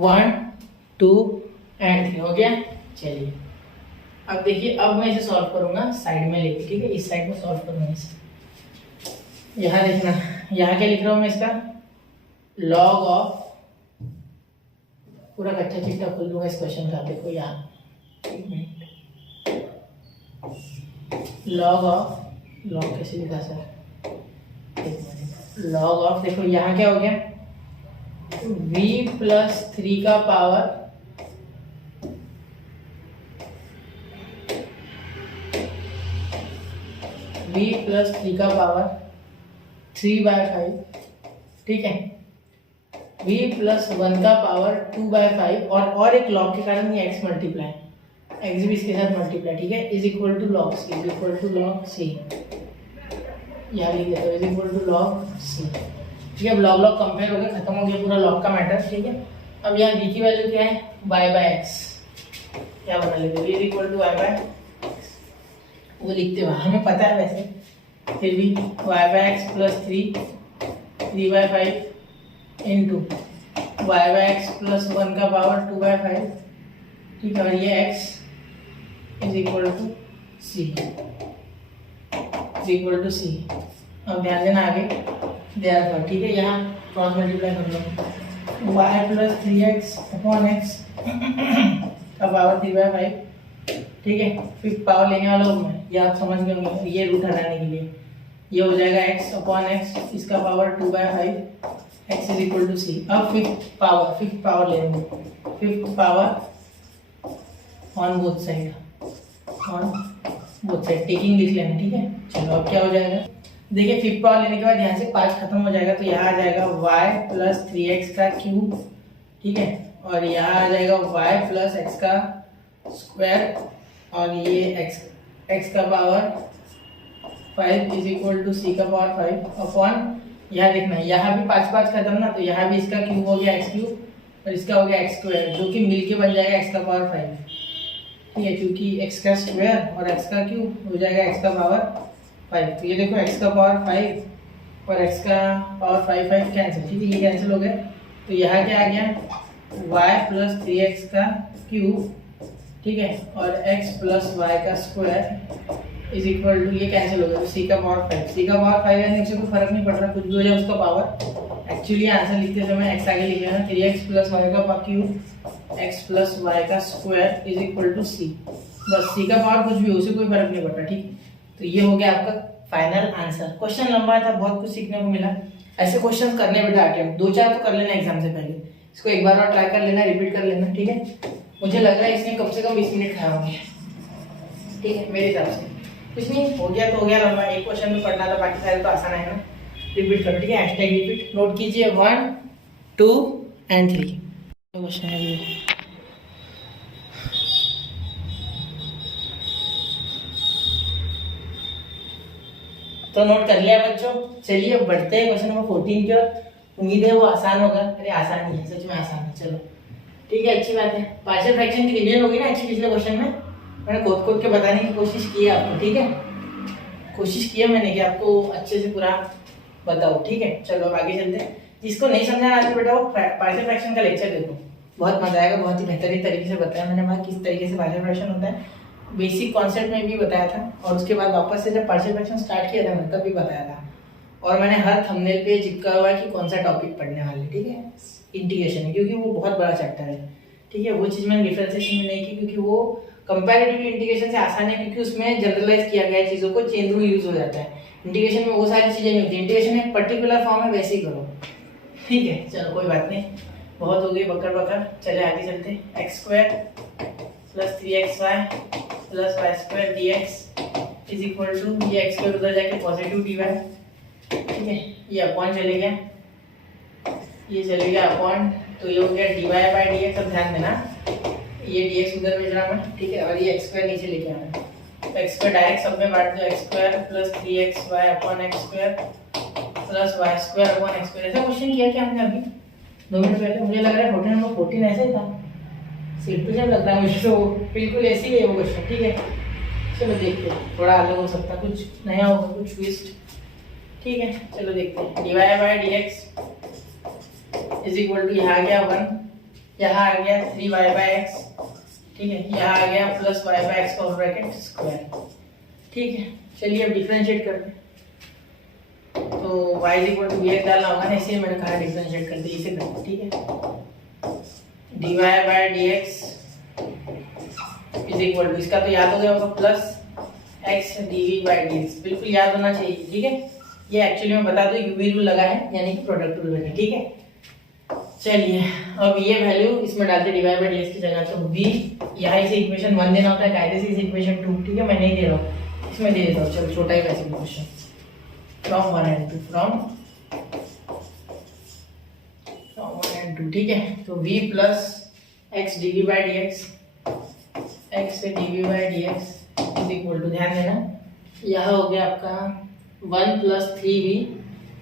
1 2 and 3 हो गया। चलिए अब देखिए, अब मैं इसे सॉल्व करूंगा साइड में लेके, ठीक है इस साइड में सॉल्व करूंगा इसे। यहाँ देखना, यहाँ क्या लिख रहा हूँ मैं इसका, log ऑफ, पूरा कच्चा चिट्ठा खोल दूंगा इस क्वेश्चन का, देखो यहाँ log ऑफ, log कैसे लिखा सर, 1 मिनट लॉग ऑफ, देखो यहाँ क्या हो गया, v प्लस 3 का पावर v प्लस 3 का पावर 3/5, ठीक है, v प्लस 1 का पावर 2/5 और एक लॉग के कारण ये x मल्टीप्लाई, एक्स भी इसके साथ मल्टीप्लाई, ठीक है, is equal to log c, is equal to log c, यहाँ लिख देते हो is equal to log c, ठीक है। अब लॉग लॉग कंपेयर हो गया, खत्म हो गया पूरा लॉग का मैटर, ठीक है। अब यहाँ b की वैल्यू क्या है, y/x, क्या बना लेते हो, इज इक्वल टू y/x, वो लिखते हो, हमें पता है वैसे, फिर भी y/x plus 3/5 into y/x plus 1 का पावर 2/5, ठीक है, और ये x is equal to c, is equal to c. अब ध्यान देना आगे देयरफॉर, ठीक है, यहाँ क्रॉस मल्टीप्लाई कर लो, y plus 3x upon x का पावर 3/5, ठीक है, फिर पावर लेने वाला हूँ मैं, ये आप समझ गए होंगे, ये रूट हटाने के लिए ये हो जाएगा x अपॉन x, इसका power 2/5, x is equal to c. अब फिफ्थ पावर लेंगे, fifth power on both side, taking लिख लेना, ठीक है। चलो अब क्या हो जाएगा, देखिए फिफ्थ पावर लेने के बाद यहाँ से 5 खत्म हो जाएगा, तो यहाँ आ जाएगा y प्लस 3x का क्यूब, ठीक है, और यहाँ आ जाएगा y प्लस x का स्क्वायर, और ये x का पावर 5 इज इक्वल टू सी का पावर 5 अपॉन, यहाँ देखना यहाँ भी 5 खत्म ना, तो यहाँ भी इसका क्यूब हो गया x क्यूब और इसका हो गया x स्क्वायर, जो कि मिलके बन जाएगा x का पावर 5, ठीक है, क्योंकि x का स्क्वायर और x का क्यूब हो जाएगा x का पावर 5, तो ये देखो x का पावर 5 और x का पावर 5 कैंसिल, ठीक है, ये कैंसिल हो गया, तो यहाँ क्या आ गया y प्लस 3x का क्यूब, ठीक है, और x प्लस y का स्क्वायर इज इक्वल टू, ये कैंसिल हो गया, तो सी का पावर 5, सी का पावर 5 यानी इससे कोई फर्क नहीं पड़ रहा, कुछ भी हो जाए उसका पावर, एक्चुअली आंसर लिखते समय x आगे लिख लेना, 3x प्लस y का क्यूब x प्लस y का स्क्वायर इज इक्वल टू सी, बस सी का पावर कुछ भी हो, उसे कोई फर्क नहीं पड़ता, ठीक है। तो ये हो गया आपका फाइनल आंसर। क्वेश्चन लंबा था, बहुत कुछ सीखने को मिला, ऐसे क्वेश्चन करने बेटा अटेम्प्ट 2-4 तो कर लेना एग्जाम से पहले, इसको एक बार और ट्राई कर लेना, रिपीट कर लेना, ठीक है। मुझे लग रहा है इसने कम से कम 20 मिनट खाया होंगे, ठीक है, मेरे हिसाब से कुछ नहीं, हो गया तो हो गया लंबा, एक क्वेश्चन में पढ़ना था, बाकी सारे तो आसान है ना, रिपीट करो, ठीक है, हैशटैग रिपीट नोट कीजिए 1, 2 एंड 3 क्वेश्चन है ये। तो नोट कर लिया बच्चों, चलिए अब बढ़ते हैं क्वेश्चन नंबर 14 की ओर, उम्मीद है वो आसान होगा, अरे आसान ही है, सच में आसान है, चलो ठीक है, अच्छी बात है। पार्शियल फ्रैक्शन की रिवीजन होगी ना अच्छी, पिछले क्वेश्चन में मैंने खोद के बताने की कोशिश की है आपको, ठीक है, कोशिश की है मैंने कि आपको अच्छे से पूरा बताओ, ठीक है। चलो अब आगे चलते हैं, जिसको नहीं समझना आता बेटा वो पार्शियल फ्रैक्शन का लेक्चर देखो, बहुत मजा आएगा, बहुत ही बेहतरीन तरीके से बताया मैंने वहाँ किस तरीके से पार्शियल फ्रैक्शन होता है, बेसिक कॉन्सेप्ट में भी बताया था, और उसके बाद वापस से जब पार्शियल फ्रैक्शन स्टार्ट किया था मैंने तब भी बताया था, और मैंने हर थंबनेल पे चिपका हुआ है कि कौन सा टॉपिक पढ़ने वाले, ठीक है, इंटीग्रेशन है, क्योंकि वो बहुत बड़ा चैप्टर है, ठीक है, वो चीज़ मैंने डिफरेंशिएशन में नहीं की, क्योंकि वो कंपैरेटिवली इंटीग्रेशन से आसान है, क्योंकि उसमें जनरलाइज किया गया है चीज़ों को, चेन रूल यूज हो जाता है, इंटीग्रेशन में वो सारी चीज़ें नहीं होती, इंटीग्रेशन एक पर्टिकुलर फॉर्म है, वैसे ही करो, ठीक है। चलो कोई बात नहीं, बहुत हो गई बकर, चले आगे चलते, x² plus 3xy plus y² dx is equal to, ये x² उधर जाके पॉजिटिव dy, ठीक है, ये अपॉन चले गया, ये चले गया अपॉन, तो ये हो गया dy/dx। अब ध्यान देना ये dx उधर भेज रहा मैं, ठीक है, और ये x² नीचे लेके आना, तो x² डायरेक्ट सब में बांट दो, x² plus 3xy upon x² plus y² upon x²। ऐसा क्वेश्चन किया क्या हमने अभी 2 मिनट पहले, मुझे लग रहा है 14 नंबर 14 ऐसा ही था, सीट पे लग रहा है मुझे, तो बिल्कुल ऐसे ही है वो क्वेश्चन, ठीक है। चलो देखते हैं, थोड़ा अलग हो सकता है, कुछ नया होगा, कुछ ट्विस्ट, ठीक है। चलो देखते हैं, dy/dx इज इक्वल टू, यहाँ आ गया 1, यहाँ आ गया 3y/x, ठीक है, यहाँ आ गया प्लस y/x का ब्रैकेट स्क्वायर, ठीक है। चलिए अब डिफरेंशिएट करते हैं, तो y is equal to bx डालना होगा ना, इसलिए मैंने कहा डिफरेंशिएट करते, इसे करते, ठीक है। dy/dx इज इक्वल टू, इसका तो याद हो गया होगा, प्लस x dv/dx, बिल्कुल याद होना चाहिए, ठीक है, ये एक्चुअली मैं बता दूं यूवी रूल लगा है, यानी कि प्रोडक्ट रूल है, ठीक है। चलिए अब ये वैल्यू इसमें डालते डिवाइड बाय डीएक्स की जगह, तो v यहाँ इसे इक्वेशन 1 देना होता है, कायदे से इसे इक्वेशन 2, ठीक है, मैं नहीं दे रहा हूँ, इसमें दे देता हूँ, चलो छोटा ही वैसे equation from 1 and 2, from 1 and 2, ठीक है। तो v plus x d v by d x, x से d v by d x is equal to, ध्यान देना यह हो गया आपका 1 प्लस 3v,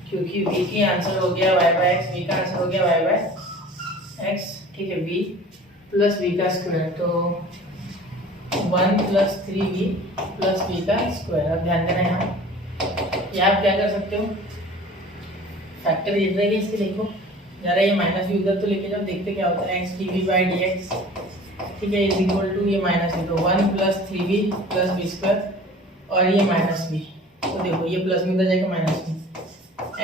क्योंकि v की आंसर हो गया y बाय एक्स, v का आंसर हो गया y बाय एक्स, ठीक है, v प्लस v का स्क्वायर, तो 1 प्लस 3v प्लस v का स्क्वायर। अब ध्यान देना यहाँ आप क्या कर सकते हो, फैक्टर इधर है इसके, देखो जरा ये माइनस भी उधर तो लेके जाओ, देखते क्या होता है, x d v by d x, ठीक है, इज इक्वल टू ये माइनस है, तो 1 plus 3v plus v square, और ये माइनस v, तो देखो ये प्लस में उधर जाएगा माइनस में,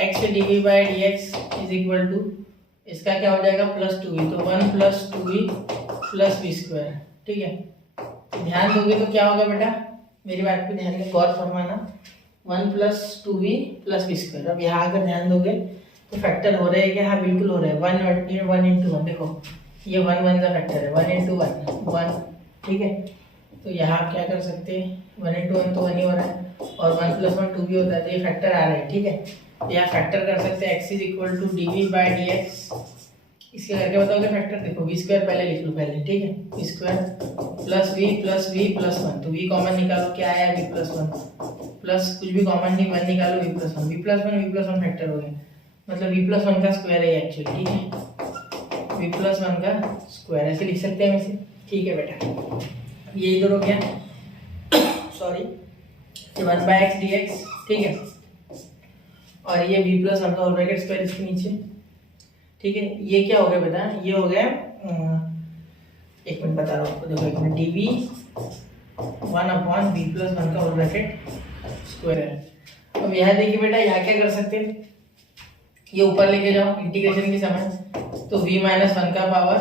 x d v by d x is equal to इसका क्या हो जाएगा प्लस 2v, तो 1 plus 2v plus v square, ठीक है। ध्यान दोगे तो क्या होगा बेटा, मेरी बात पे ध्यान में गौर फरमाना, 1 plus 2v plus v square. अब यहाँ अगर ध्यान दोगे तो फैक्टर हो रहे हैं क्या, हाँ बिल्कुल हो रहे हैं, 1 इंटू 1, देखो ये 1 1 का फैक्टर है, 1 इंटू 1, ठीक है। तो यहाँ आप क्या कर सकते हैं, 1 इंटू 1 तो 1 ही हो रहा है, और 1 प्लस 1 2 भी होता है, तो ये फैक्टर आ रहे हैं, ठीक है। तो यहाँ फैक्टर कर सकते हैं, x is equal to d v by d x, इसके करके बताओगे फैक्टर, देखो वी स्क्वायर पहले लिख लो पहले, ठीक है, v square plus v plus 1, तो वी कॉमन निकालो, क्या आया वी प्लस 1, प्लस कुछ भी कॉमन नहीं, 1 निकालो, v plus 1, v plus 1 factor हो गया, मतलब v प्लस 1 का स्क्वायर है एक्चुअली, ठीक है, v प्लस 1 का स्क्वायर ऐसे लिख सकते हैं वैसे, ठीक है बेटा। ये इधर हो गया सॉरी, ये 1 बाय एक्स डी एक्स, ठीक है, और ये v प्लस 1 का होल ब्रैकेट स्क्वायर इसके नीचे, ठीक है। ये क्या हो गया बेटा, ये हो गया, एक मिनट बता रहा हूँ आपको, देखो एक minute, d v 1 upon v plus 1 का होल ब्रैकेट स्क्वायर है। अब यहाँ देखिए बेटा, यहाँ क्या कर सकते हैं, ये ऊपर लेके जाओ इंटीग्रेशन के समय, तो v माइनस 1 का पावर,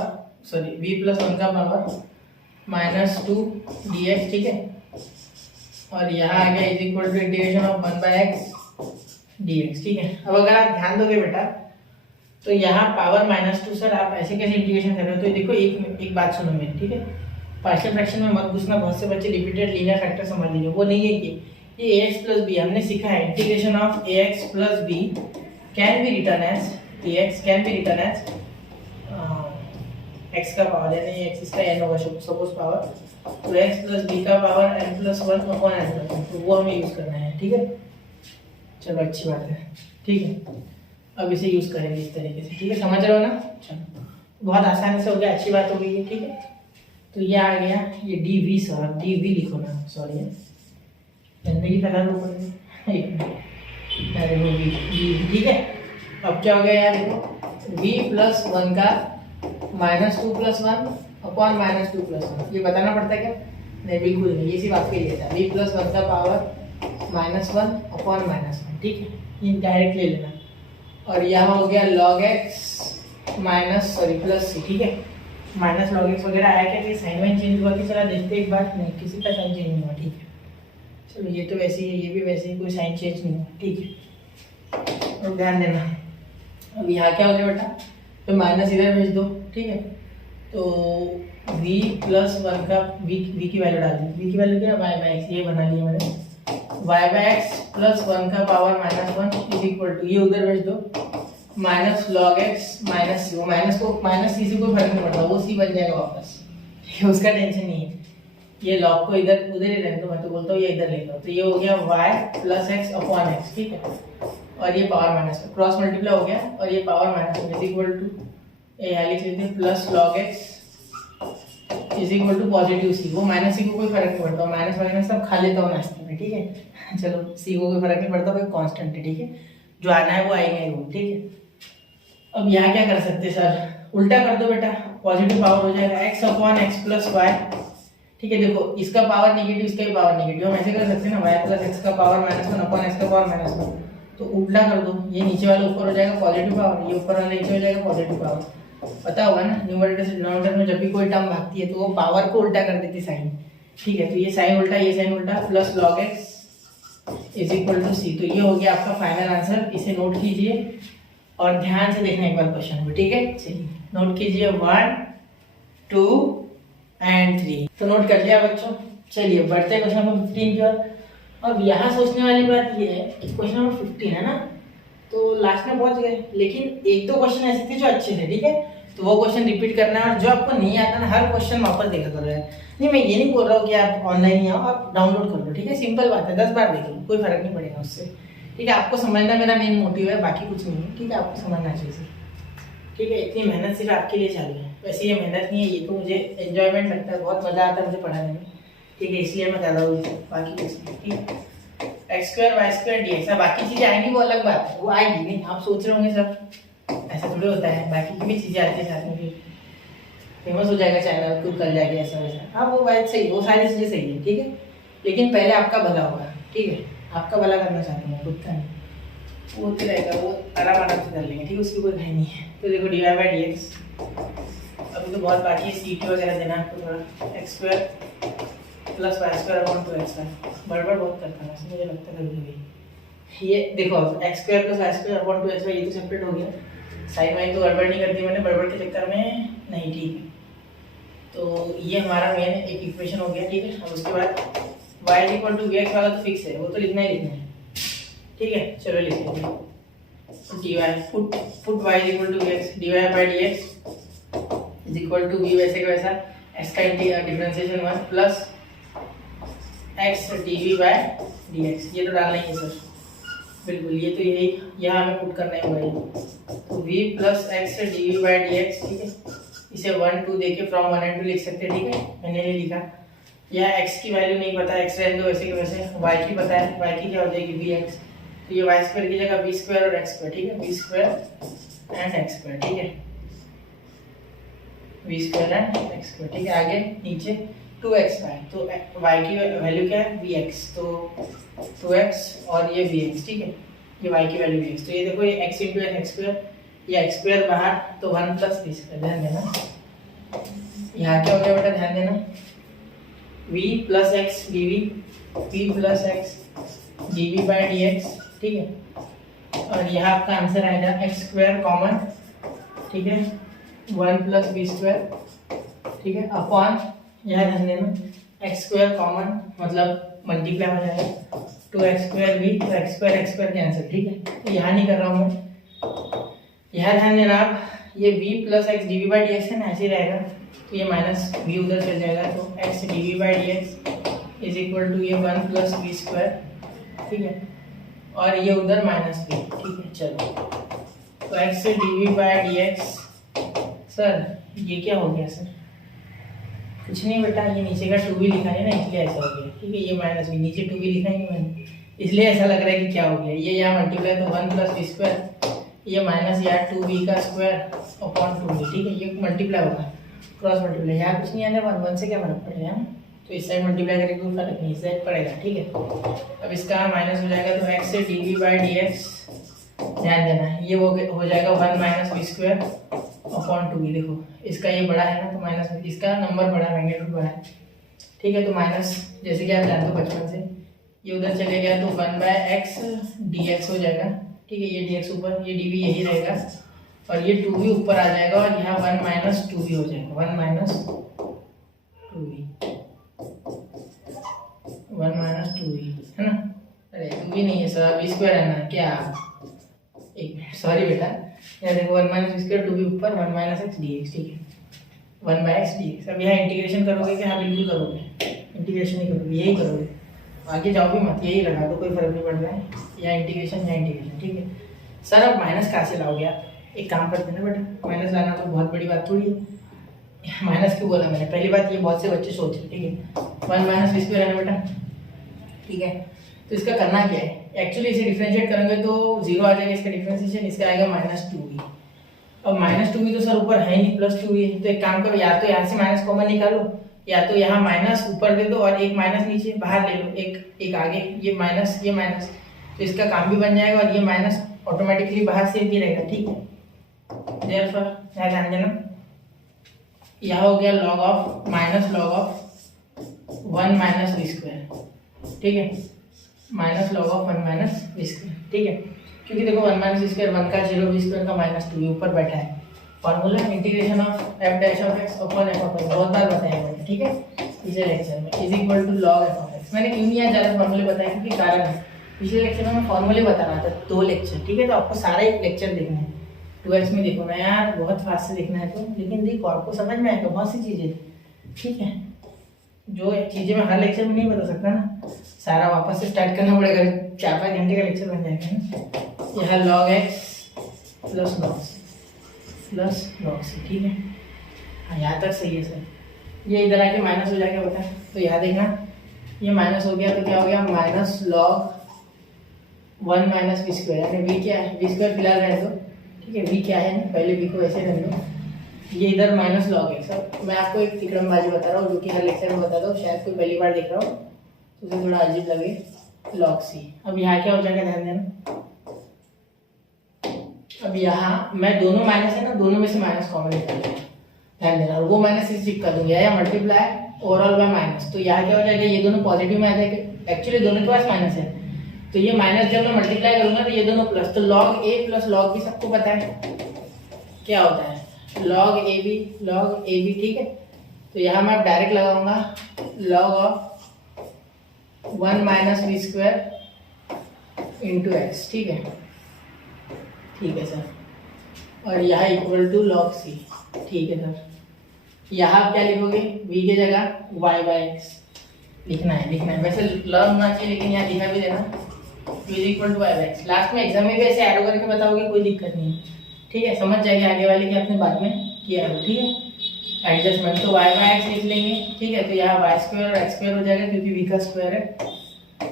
सॉरी v प्लस 1 का पावर माइनस 2 dx, ठीक है, और यहाँ आ गया is equal to integration of 1 by x dx, ठीक है। अब अगर आप ध्यान दोगे बेटा, तो यहाँ पावर माइनस 2, सर आप ऐसे कैसे इंटीग्रेशन कर रहे हो, तो देखो एक बात सुनो मेरी, ठीक है, पार्शियल फ्रैक्शन में मत घुसना, बहुत से बच्चे रिपीटेड लीनियर फैक्टर समझ लीजिए, वो नहीं है कि ये ax प्लस बी, हमने सीखा है integration of ax plus b can be written as dx can be written as x का पावर, यानी x इसका n होगा सपोज पावर, तो x प्लस b का power n plus 1 upon n plus 1, तो वो हमें यूज करना है, ठीक है। चलो अच्छी बात है, ठीक है, अब इसे यूज करेंगे इस तरीके से, ठीक है, समझ रहे हो ना, चलो बहुत आसानी से हो गया, अच्छी बात हो गई है, ठीक है। तो ये आ गया, ये d v, sir d v लिखो ना, सॉरी जिंदगी फैला लो, एक मिनट, अरे वो v, ठीक है। अब क्या हो गया यार, देखो v प्लस 1 का minus 2 plus 1 upon minus 2 plus 1, ये बताना पड़ता है क्या, नहीं बिल्कुल नहीं, ये सिर्फ आपके लिए था, v प्लस 1 का पावर माइनस 1 अपॉन माइनस 1, ठीक है, ये डायरेक्ट ले लेना, और यहाँ हो गया log x minus sorry plus c, ठीक है, माइनस log x वगैरह आया क्या, कि साइन वाइन चेंज हुआ कि चला देखते एक बार, नहीं किसी का साइन चेंज नहीं हुआ, ठीक है, चलो ये तो वैसे ही है, ये भी वैसे ही, कोई साइन चेंज नहीं हुआ, ठीक है, और ध्यान देना। अब यहाँ क्या हो गया बेटा, तो माइनस इधर भेज दो, ठीक है, तो v प्लस 1 का v की वैल्यू डाल दी, v की वैल्यू क्या, y बाय एक्स, ये बना लिया मैंने, y बाय एक्स प्लस 1 का power minus 1 is equal to, ये उधर भेज दो, minus log x minus c, minus को माइनस सी से कोई फर्क नहीं पड़ता, वो सी बन जाएगा वापस, उसका टेंशन नहीं है, ये लॉग को इधर उधर ही रहने दो, मैं तो बोलता हूँ ये इधर ले लो, तो ये हो गया y plus x upon x, ठीक है, और ये पावर माइनस क्रॉस मल्टीप्लाई हो गया, और ये power minus is equal to, ये लिख लेते हैं plus log x is equal to positive c, वो माइनस सी को कोई फर्क नहीं पड़ता, माइनस माइनस सब खा लेता हूँ नाश्ते में, ठीक है, चलो सी को कोई फर्क नहीं पड़ता, कोई कांस्टेंट है, ठीक है, जो आना है वो आएगा ही वो, ठीक है। अब यहाँ क्या कर सकते हैं सर, उल्टा कर दो बेटा, पॉजिटिव पावर हो जाएगा x upon x plus y, ठीक है, देखो इसका पावर नेगेटिव, इसका भी पावर नेगेटिव, हम ऐसे कर सकते हैं ना, y प्लस एक्स का पावर माइनस 1 अपॉन एक्स का पावर माइनस 1, तो उल्टा कर दो, ये नीचे वाला ऊपर हो जाएगा पॉजिटिव पावर, ये ऊपर वाला नीचे हो जाएगा पॉजिटिव पावर, पता होगा ना, न्यूमरेटर से डिनोमिनेटर में जब भी कोई टर्म भागती है तो वो पावर को उल्टा कर देती साइन, ठीक है, तो ये साइन उल्टा plus log x is equal to c. तो ये हो गया आपका फाइनल आंसर, इसे नोट कीजिए और ध्यान से देखना एक बार क्वेश्चन को, ठीक है। चलिए नोट कीजिए 1 2 एंड 3। तो नोट कर लिया बच्चों। चलिए बढ़ते हैं क्वेश्चन नंबर 15 की ओर। अब यहाँ सोचने वाली बात ये है कि क्वेश्चन नंबर 15 है ना, तो लास्ट में पहुंच गए, लेकिन एक दो क्वेश्चन ऐसे थे जो अच्छे थे, ठीक है। तो वो क्वेश्चन रिपीट करना है, और जो आपको नहीं आता ना हर क्वेश्चन वापस देखा करो यार। नहीं, मैं ये नहीं बोल रहा हूँ कि आप ऑनलाइन ही आओ, आप डाउनलोड कर लो, ठीक है। सिंपल बात है, 10 बार देख लो, कोई फर्क नहीं पड़ेगा उससे, ठीक है। आपको समझना मेरा मेन मोटिव है, बाकी कुछ नहीं है, ठीक है। आपको समझना चाहिए सर, ठीक है। इतनी मेहनत सिर्फ आपके लिए चालू है। वैसे ये मेहनत नहीं है, ये तो मुझे एंजॉयमेंट लगता है, बहुत मजा आता है मुझे पढ़ाने में, ठीक है। इसलिए मैं कर रहा हूँ, बाकी कुछ नहीं, ठीक है। X square y square d x, बाकी चीजें आएंगी वो अलग बात है, वो आएगी नहीं। आप सोच रहे होंगे सर ऐसा थोड़ी होता है, बाकी की भी चीजें आती है साथ में, फिर फेमस हो जाएगा चैनल, खुद कर जाएगा ऐसा वैसा। हाँ वो बात सही, वो सारी चीजें सही है, ठीक है। लेकिन पहले आपका भला होगा, ठीक है। आपका भला करना चाहता हूँ, खुद का नहीं। वो होते रहेगा, वो आराम से कर लेंगे, ठीक है। उसकी कोई भय नहीं है। तो देखो d y by d x, अभी तो बहुत बाकी है, सी टी वगैरह देना आपको थोड़ा। X square plus y square upon 2x, बड़बड़ बहुत करता है मुझे लगता है कभी कभी। ये देखो अब x square plus y square upon 2x, ये तो सेपरेट हो गया। साइन वाइन तो गड़बड़ नहीं करती मैंने, गड़बड़ के चक्कर में नहीं, ठीक है। तो ये हमारा मेन एक इक्वेशन हो गया, ठीक है। अब उसके बाद y इक्वल टू vx वाला तो फिक्स है, वो तो लिखना ही लिखना है, ठीक है। चलो लिख लेते हैं। dy पुट y इक्वल to vx, dy by dx is equal to v वैसे का वैसा x का differentiation 1 plus x dv by dx। ये तो डालना ही है सर, बिल्कुल। ये तो यही यहाँ हमें पुट करना है भाई। तो v plus x dv by dx, ठीक है। इसे 1 2 देके फ्रॉम 1 एंड 2 लिख सकते हैं, ठीक है। मैंने नहीं लिखा, यह x की वैल्यू नहीं पता, x रहने दो वैसे के वैसे। y की पता है, y की क्या हो जाएगी bx, तो ये y स्क्वायर की जगह b स्क्वायर और x स्क्वायर, ठीक है। b square and x square, ठीक है। b square and x square, ठीक है। आगे नीचे 2xy, तो y की वैल्यू क्या है bx, तो 2x और ये bx, ठीक है। ये y की वैल्यू bx, तो ये देखो ये x इंटू x स्क्वायर, ये x स्क्वायर बाहर तो 1 प्लस b स्क्वायर। ध्यान देना यहाँ क्या हो गया बेटा, ध्यान देना। v plus x d v plus x d v by d x, ठीक है। और यहाँ आपका आंसर आएगा एक्स स्क्वायर कॉमन, ठीक है, 1 प्लस बी स्क्वायर, ठीक है, अपॉन यहाँ ध्यान देना एक्स स्क्वायर कॉमन मतलब मल्टीप्लाई हो जाएगा 2x स्क्वायर बी, तो एक्स स्क्वायर कैंसिल, ठीक है। तो यहाँ नहीं कर रहा हूँ मैं, यहाँ ध्यान देना आप। ये v plus x d v by d x है ना, ऐसे ही रहेगा। तो ये माइनस v उधर चल जाएगा, तो x d v by d x is equal to ये 1 प्लस बी स्क्वायर, ठीक है। और ये उधर माइनस b, ठीक है। चलो तो x d v by d x, sir ये क्या हो गया सर? कुछ नहीं बेटा, ये नीचे का 2b लिखा है ना, इसलिए ऐसा हो गया, ठीक है। ये माइनस b, नीचे 2b लिखा ही मैंने, इसलिए ऐसा लग रहा है कि क्या हो गया। ये यहाँ मल्टीप्लाई तो 1 प्लस बी स्क्वायर, ये माइनस यार 2b का स्क्वायर अपॉन 2b, ठीक है। ये मल्टीप्लाई होगा, क्रॉस मल्टीप्लाई, यहाँ कुछ नहीं आने 1 से क्या फर्क पड़ेगा, तो इस साइड मल्टीप्लाई करेंगे कोई फर्क नहीं, इस साइड पड़ेगा, ठीक है। अब इसका माइनस हो जाएगा, तो x से d v by d x, ध्यान देना ये वो हो जाएगा 1 minus b square upon 2b। देखो इसका ये बड़ा है ना, तो माइनस, इसका नंबर बड़ा, मैग्नीट्यूड बड़ा है, ठीक है। तो माइनस जैसे कि आप जानते हो बचपन से, ये उधर चले गया तो 1 बाय एक्स डी एक्स हो जाएगा, ठीक है। ये डी एक्स ऊपर, ये डी वी यही रहेगा, और ये 2b ऊपर आ जाएगा, और यहाँ 1 माइनस 2b हो जाएगा, 1 माइनस 2b, 1 माइनस 2b है ना। अरे 2b नहीं है सर, b स्क्वायर है ना, क्या एक मिनट, सॉरी बेटा। यहाँ देखो 1 माइनस बी स्क्वायर 2b ऊपर 1 माइनस एक्स डी एक्स, ठीक है। 1 बाय एक्स डी एक्स। अब यहाँ इंटीग्रेशन करोगे कि? हाँ बिल्कुल करोगे, इंटीग्रेशन ही करोगे, यही करोगे, आगे जाओ भी मत, यही लगा दो, कोई फर्क नहीं पड़ रहा है। यहाँ इंटीग्रेशन, ठीक है। सर अब माइनस कहाँ से लाओगे आप? एक काम करते ना बेटा, माइनस लाना तो बहुत बड़ी बात थोड़ी है। माइनस क्यों बोला मैंने? पहली बात ये बहुत से बच्चे सोच रहे, ठीक है। 1 माइनस बी स्क्वायर है ना बेटा, ठीक है। तो इसका करना क्या है, एक्चुअली इसे डिफरेंशिएट करेंगे तो 0 आ जाएगा इसका डिफरेंशिएशन, इसका आएगा माइनस 2b। अब माइनस 2b तो सर ऊपर है नहीं, प्लस 2b है। तो एक काम करो, या तो यहाँ से माइनस कॉमन निकालो, या तो यहाँ माइनस ऊपर दे दो और एक माइनस नीचे बाहर ले लो, एक आगे, ये माइनस ये माइनस, तो इसका काम भी बन जाएगा, और ये माइनस ऑटोमेटिकली बाहर से भी रहेगा, ठीक है। देयरफॉर यहाँ ध्यान देना, यह हो गया log of minus log of 1 minus b square, ठीक है। Minus log of 1 minus v square, ठीक है, क्योंकि देखो 1 माइनस वी स्क्वायर 1 का 0, वी स्क्वायर का -2 ऊपर बैठा है। Formula integration of f dash of x upon f of x, बहुत बार बताया मैंने, ठीक है, पिछले लेक्चर में, is equal to log f of x. मैंने क्यों नहीं आज ज़्यादा फॉर्मूले बताए, क्योंकि कारण है, पिछले लेक्चर में मैं फॉर्मूले बता रहा था 2 लेक्चर, ठीक है, तो आपको सारा एक लेक्चर देखना है, 2x में देखो ना यार, बहुत फास्ट से देखना है तो, लेकिन देखो आपको समझ में आएगा बहुत सी चीज़ें, ठीक है, जो चीज़ें मैं हर लेक्चर में नहीं बता सकता ना, सारा वापस से स्टार्ट करना पड़ेगा, 4-5 घंटे का लेक्चर बन जाएगा ना। यह log x plus log c, ठीक है, हाँ यहाँ तक सही है सर। ये इधर आके माइनस हो जाएगा बेटा, तो यहाँ देखना, ये माइनस हो गया तो क्या हो गया, minus log 1 minus v square, यानी वी क्या है, वी स्क्वायर फिलहाल रहने दो, ठीक है, वी क्या है, पहले वी को ऐसे रहने दो, ये इधर माइनस लॉग है सर। मैं आपको एक तिकड़मबाजी बता रहा हूँ, जो कि हर लेक्चर में बताता हूँ, शायद कोई पहली बार देख रहा हो तो उसे थोड़ा अजीब लगे, लॉग सी। अब यहाँ क्या हो जाएगा, ध्यान देना, अब यहाँ मैं दोनों माइनस है ना, दोनों में से माइनस कॉमन निकाल लूँगा, ध्यान देना, और वो माइनस इसे चिपका दूंगा, या मल्टीप्लाई ओवरऑल बाय माइनस, तो यहाँ क्या हो जाएगा, ये दोनों पॉजिटिव में आ जाएगा, एक्चुअली दोनों के पास माइनस है, तो ये माइनस जब मैं मल्टीप्लाई करूंगा तो ये दोनों प्लस, तो लॉग ए प्लस लॉग बी सबको पता है क्या होता है, लॉग ए बी, ठीक है, तो यहाँ मैं डायरेक्ट लगाऊंगा log of 1 minus v square into x, ठीक है सर, और यहाँ इक्वल टू लॉग सी, ठीक है सर। यहाँ आप क्या लिखोगे, v की जगह y बाई एक्स लिखना है, वैसे लर्न होना चाहिए, लेकिन यहाँ लिखा भी देना, v is equal to y by x. Last में एग्जाम में भी ऐसे ऐड करके बताओगे, कोई दिक्कत नहीं है, ठीक है, समझ जाएगी आगे वाले कि आपने बाद में किया है, ठीक है, एडजस्टमेंट, तो y बाई एक्स लिख लेंगे, ठीक है, तो यहाँ वाई स्क्वायर और एक्स स्क्वायर हो जाएगा, क्योंकि v का स्क्वायर है,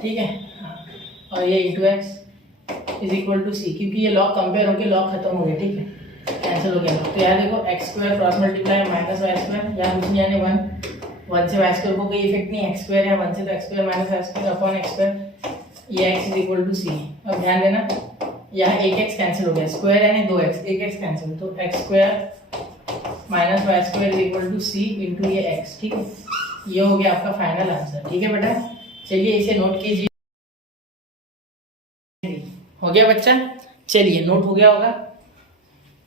ठीक है, हाँ, और ये into x is equal to c, क्योंकि ये लॉग कंपेयर होकर लॉग खत्म हो गया, ठीक है, कैंसिल हो गया, तो यहाँ देखो x square cross multiply minus y square, यहाँ कुछ नहीं आने 1 से वाई स्क्वायर को कोई इफेक्ट नहीं, एक्स स्क्वायर या 1 से तो x square minus y square upon x square, ये x is equal to c. अब ध्यान देना, यहाँ एक x कैंसिल हो गया, स्क्वायर यानी 2x, एक x कैंसिल, तो x square minus y square is equal to c into ये x, ठीक है, ये हो गया आपका फाइनल आंसर, ठीक है बेटा, चलिए इसे नोट कीजिए, हो गया बच्चा, चलिए नोट हो गया होगा।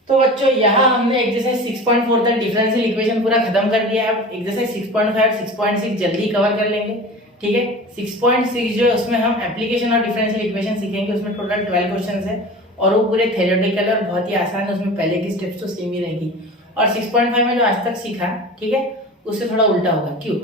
तो बच्चों यहाँ हमने एक्सरसाइज 6.4 तक डिफरेंशियल इक्वेशन पूरा खत्म कर दिया है। अब एक्सरसाइज 6.5 6.6 जल्दी कवर कर लेंगे, ठीक है। 6.6 जो है उसमें हम एप्लीकेशन और डिफरेंशियल इक्वेशन सीखेंगे, उसमें टोटल 12 क्वेश्चन है और वो पूरे थ्योरेटिकल और बहुत ही आसान है, उसमें पहले की स्टेप्स तो सेम ही रहेगी। और 6.5 में जो आज तक सीखा, ठीक है, उससे थोड़ा उल्टा होगा। क्यों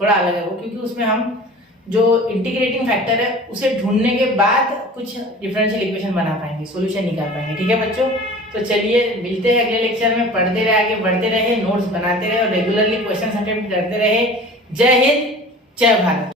थोड़ा अलग है वो? क्योंकि उसमें हम जो इंटीग्रेटिंग फैक्टर है उसे ढूंढने के बाद कुछ डिफरेंशियल इक्वेशन बना पाएंगे, सॉल्यूशन निकाल पाएंगे, ठीक है बच्चों। तो चलिए मिलते हैं अगले लेक्चर में, पढ़ते रहे, आगे बढ़ते रहे, नोट्स बनाते रहे और रेगुलरली क्वेश्चन अटेम्प्ट करते रहे। जय हिंद, जय भारत।